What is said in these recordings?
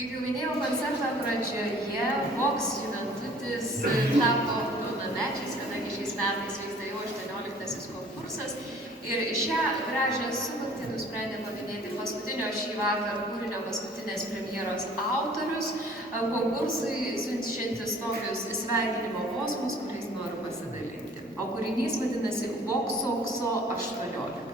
Kaip jau minėjau koncerto pradžioje, Vox Juventutis tapo pilnamečiais, kadangi šiais metais vyksta jau 18-asis konkursas. Ir šią gražią sukaktį nusprendė paminėti paskutinio šį vakar kūrinio paskutinės premjeros autorius, konkursui siunčiantis tokius sveikinimo posmus, kuriais noriu pasidalinti. O kūrinys vadinasi Voksokso 18.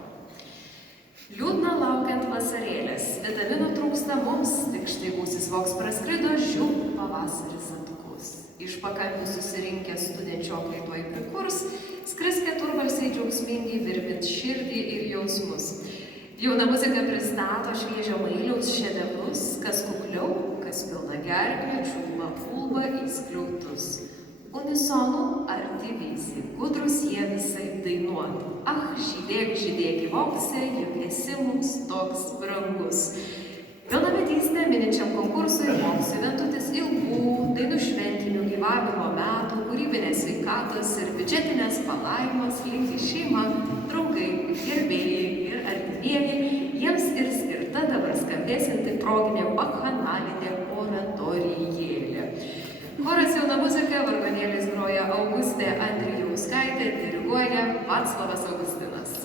Liūdna laukiant vasarėlės, vitaminų trūksta mums, tik štai gūsis Voks praskrido, žiūp, pavasaris atkus. Iš pakampių susirinkę studenčiokai tuoj prikurs, skris keturbalsiai džiaugsmingi, virpint širdį ir jausmus. Jauna muzika pristato šviežio mailiaus šedevrus, kas kukliau, kas pilna gerklė, čiūla pulva į skliautus. Unisonu arti vysi, gudrus jie visai dainuot. Ach, žydėk, žydėk į voksę, juk esi mums toks brangus. Pilnametystę mininčiam konkursui Vox Juventutis ilgų dainų šventinių gyvavimo metų, kūrybinės sveikatos ir biudžetinės palaimos linki šeima, draugai, gerbėjai ir artimieji. Jiems ir skirta dabar skambėsianti proginė bakchanalinė oratorijėlė. Choras jauna muzika, vargonėliais groja Augustė Andrijauskaitė, diriguoja Vaclovas Augustinas.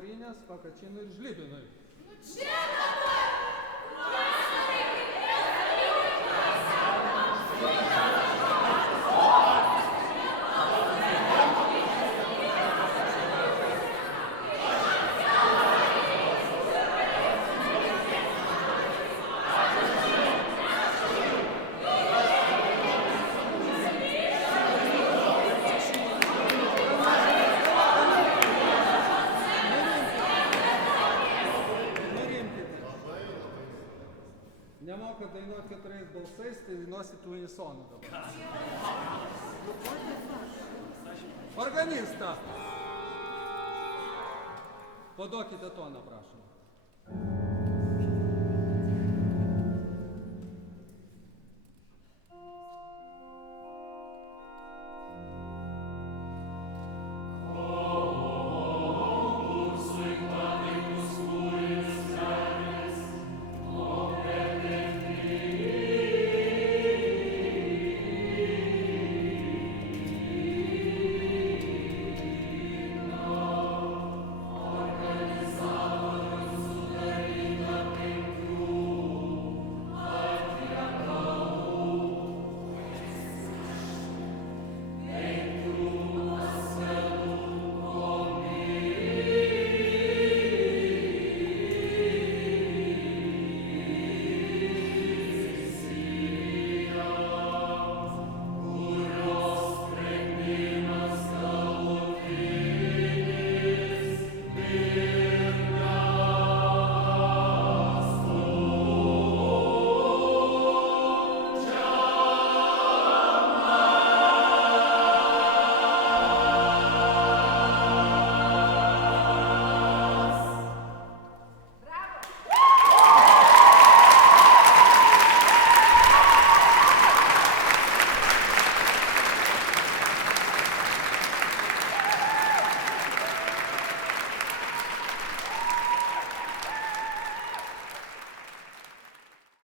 Florinės, Pakačinui ir Žlibinui. Čia dabar! Nemokat dainuoti 4 balsais, tai dainuosit unisonu dabar. Organista! Paduokite toną, prašom.